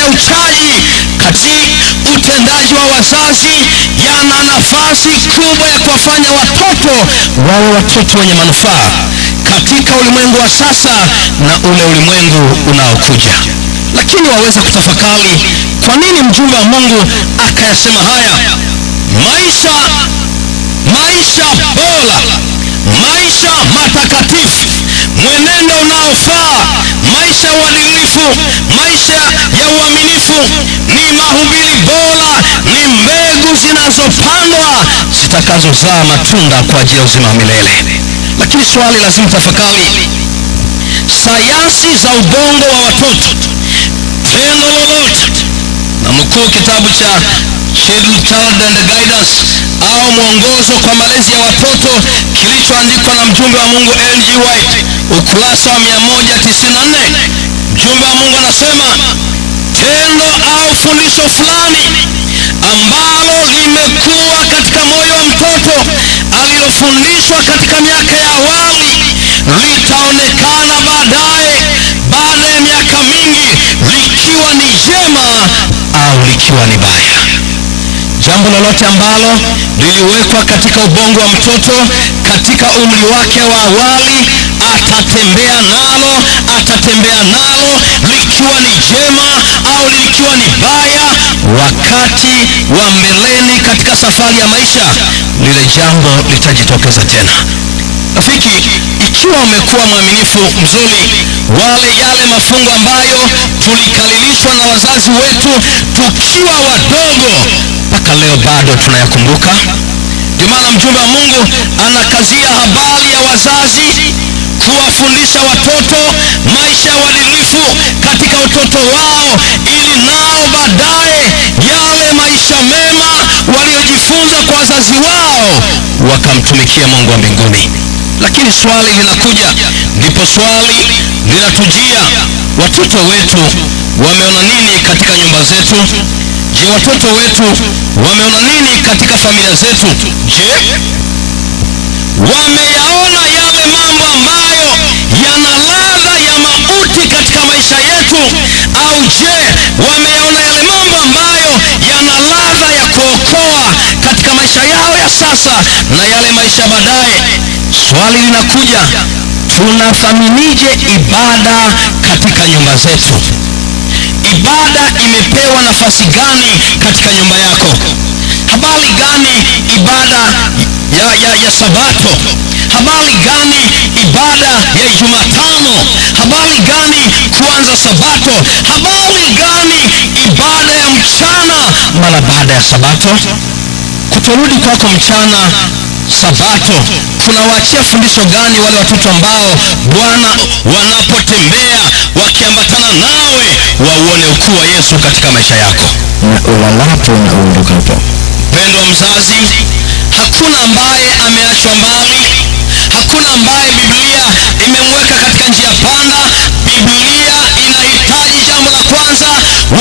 ya uchaji katika utendaji wa wazazi yana nafasi kubwa ya kuwafanya watoto wawe watoto wenye manufaa katika ulimwengu wa sasa na ule ulimwengu unaokuja. Lakini waweza kutafakari kwa nini mjumbe wa Mungu akayasema haya? Maisha bora, maisha matakatifu, mwenendo unaofaa, maisha ya uadilifu, maisha ya uaminifu ni mahubiri bora, ni mbegu zinazopandwa zitakazozaa matunda kwa ajili ya uzima wa milele. Lakini swali lazima tafakari, sayansi za ubongo wa watoto, tendo lolote, na mkuu kitabu cha Child and Guidance au mwongozo kwa malezi ya watoto kilichoandikwa na mjumbe wa Mungu Ellen G. White, ukurasa wa 194. Mjumbe wa Mungu anasema tendo au fundisho fulani ambalo limekuwa katika moyo wa mtoto alilofundishwa katika miaka ya awali litaonekana baadaye, baada ya miaka mingi, likiwa ni jema au likiwa ni baya. Jambo lolote ambalo liliwekwa katika ubongo wa mtoto katika umri wake wa awali atatembea nalo likiwa ni jema au likiwa ni baya wakati wa mbeleni katika safari ya maisha. Lile jambo litajitokeza tena. Rafiki, ikiwa umekuwa mwaminifu mzuri, yale mafungo ambayo tulikalilishwa na wazazi wetu tukiwa wadogo, mpaka leo bado tunayakumbuka. Ndio maana mjumbe wa Mungu anakazia habari ya wazazi kuwafundisha watoto maisha ya uadilifu katika utoto wao, ili nao baadaye yale maisha mema waliojifunza kwa wazazi wao wakamtumikia Mungu wa mbinguni. Lakini swali linakuja, ndipo swali linatujia, watoto wetu wameona nini katika nyumba zetu? Je, watoto wetu wameona nini katika familia zetu? Je, wameyaona yale mambo ambayo yana ladha ya mauti katika maisha yetu? Au je, wameyaona yale mambo ambayo yana ladha ya kuokoa katika maisha yao ya sasa na yale maisha baadaye? Swali linakuja, tunathaminije ibada katika nyumba zetu? Ibada imepewa nafasi gani katika nyumba yako? Habari gani ibada ya Sabato? Habari gani ibada ya Jumatano? Habari gani kuanza Sabato? Habari gani ibada ya mchana mara baada ya Sabato? Kutorudi kwako mchana Sabato kunawaachia fundisho gani wale watoto ambao Bwana wanapotembea wakiambatana nawe wauone ukuu wa Yesu katika maisha yako? Na ulalapo na uondokapo. Mpendwa mzazi, hakuna ambaye ameachwa mbali, hakuna ambaye Biblia imemweka katika njia panda. Biblia inahitaji, jambo la kwanza,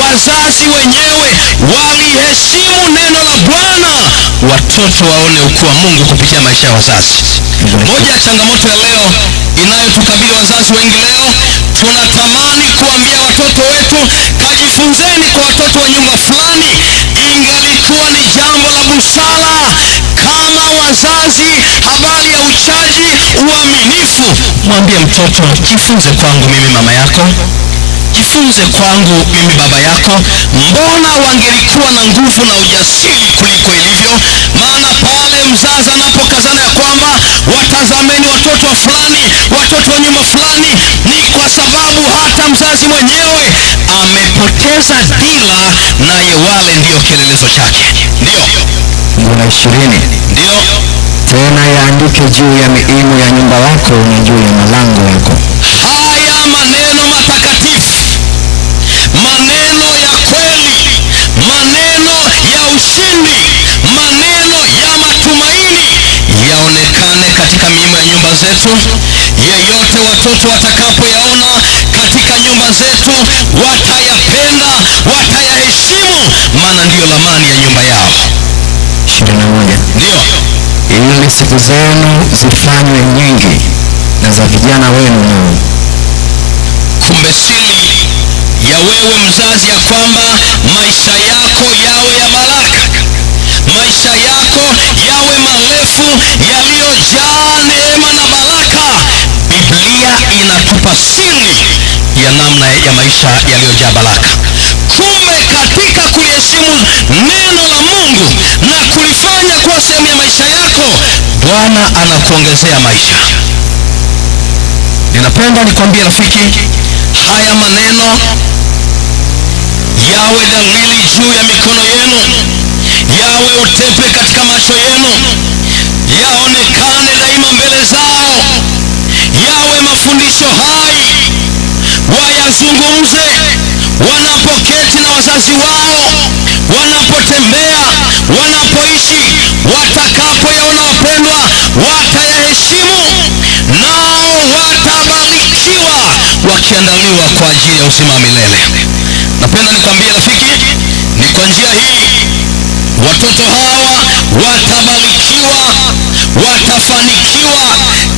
wazazi wenyewe waliheshimu neno la Bwana, watoto waone ukuu wa Mungu kupitia maisha ya wazazi. Moja ya changamoto ya leo inayotukabili wazazi wengi leo, tunatamani kuambia watoto wetu kajifunzeni kwa watoto wa nyumba fulani. Ingalikuwa ni jambo la busara kama wazazi, habari ya uchaji, uaminifu, mwambie mtoto jifunze kwangu mimi mama yako, jifunze kwangu mimi baba yako. Mbona wangelikuwa na nguvu na ujasiri kuliko ilivyo? Maana pale mzazi anapokazana ya kwamba watazameni watoto wa fulani, watoto wa nyumba fulani, ni kwa sababu hata mzazi mwenyewe amepoteza dira, naye wale ndio kielelezo chake. Ndio Fungu 20. Ndio, tena yaandike juu ya miimo ya nyumba yako na juu ya malango yako haya maneno matakatifu, maneno ya kweli, maneno ya ushindi, maneno ya matumaini yaonekane katika miimo ya nyumba zetu. Yeyote watoto watakapoyaona katika nyumba zetu watayapenda, watayaheshimu, maana ndiyo lamani ya nyumba yao. 21. Ndio, ili siku zenu zifanywe nyingi na za vijana wenu nao. kumbe siri ya wewe mzazi ya kwamba maisha yako yawe ya baraka, maisha yako yawe marefu yaliyojaa neema na baraka. Biblia inatupa siri ya namna ya maisha yaliyojaa baraka. Kumbe katika kuliheshimu neno la Mungu na kulifanya kuwa sehemu ya maisha yako, Bwana anakuongezea maisha. Ninapenda nikwambie rafiki, haya maneno yawe dalili juu ya mikono yenu, yawe utepe katika macho yenu, yaonekane daima mbele zao, yawe mafundisho hai, wayazungumze wanapoketi na wazazi wao, wanapotembea, wanapoishi, watakapoyaona wapendwa, watayaheshimu, nao watabarikiwa, wakiandaliwa kwa ajili ya uzima wa milele. Napenda nikwambie rafiki, ni kwa njia hii watoto hawa watabarikiwa, watafanikiwa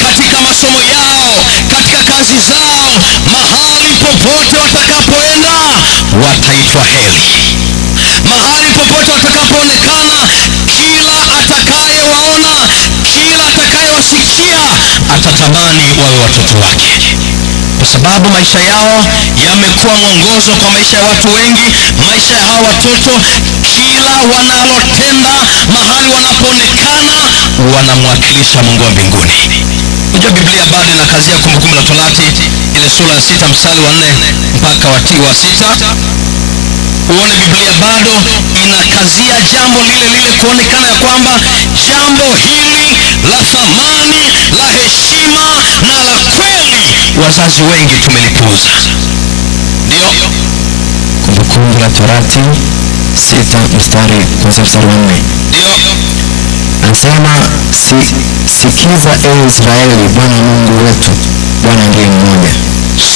katika masomo yao, katika kazi zao, mahali popote watakapoenda wataitwa heri. Mahali popote watakapoonekana, kila atakayewaona, kila atakayewasikia atatamani wawe watoto wake, kwa sababu maisha yao yamekuwa mwongozo kwa maisha ya watu wengi. Maisha ya hawa watoto, kila wanalotenda, mahali wanapoonekana, wanamwakilisha Mungu wa mbinguni. Unajua Biblia bado inakazia Kumbukumbu la Torati ile sura ya 6 mstari wa 4 mpaka wa 6. Uone Biblia bado inakazia jambo lile lile, kuonekana ya kwamba jambo hili la thamani, la heshima na la kweli, wazazi wengi tumelipuuza. Ndio Kumbukumbu la Torati 6 mstari wa 4. ndio Anasema, sikiza ewe Israeli, Bwana Mungu wetu, Bwana ndiye mmoja.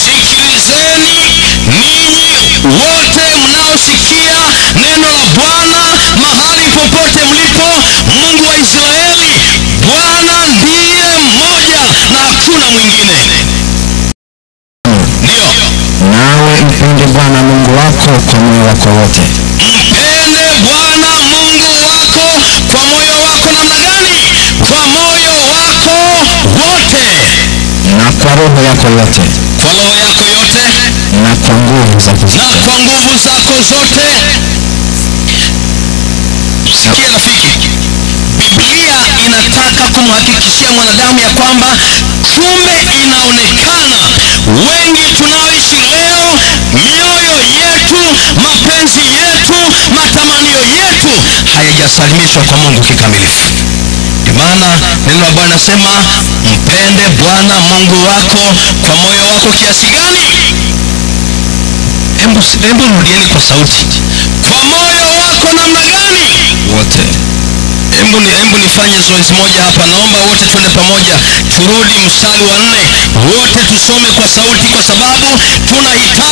Sikilizeni ninyi wote mnaosikia neno la Bwana mahali popote mlipo, Mungu wa Israeli, Bwana ndiye mmoja na hakuna mwingine. Ndio, nawe mpende Bwana Mungu wako kwa moyo wako wote. mpende Bwana Mungu wako kwa moyo wako. Namna gani? Kwa moyo wako wote, na kwa roho yako yote, kwa roho yako yote, na kwa nguvu zako na zote. kwa nguvu zako zote. Sikia rafiki, Biblia inataka kumhakikishia mwanadamu ya kwamba kumbe inaonekana wengi tunaoishi leo, mioyo yetu, mapenzi yetu, matamanio yetu hayajasalimishwa kwa Mungu kikamilifu. Ndio maana neno la Bwana nasema, mpende Bwana Mungu wako kwa moyo wako kiasi gani? Hebu rudieni kwa sauti. Kwa moyo wako namna gani? Wote. Hebu nifanye zoezi moja hapa. Naomba wote tuende pamoja, turudi mstari wa 4, wote tusome kwa sauti, kwa sababu tunahitaji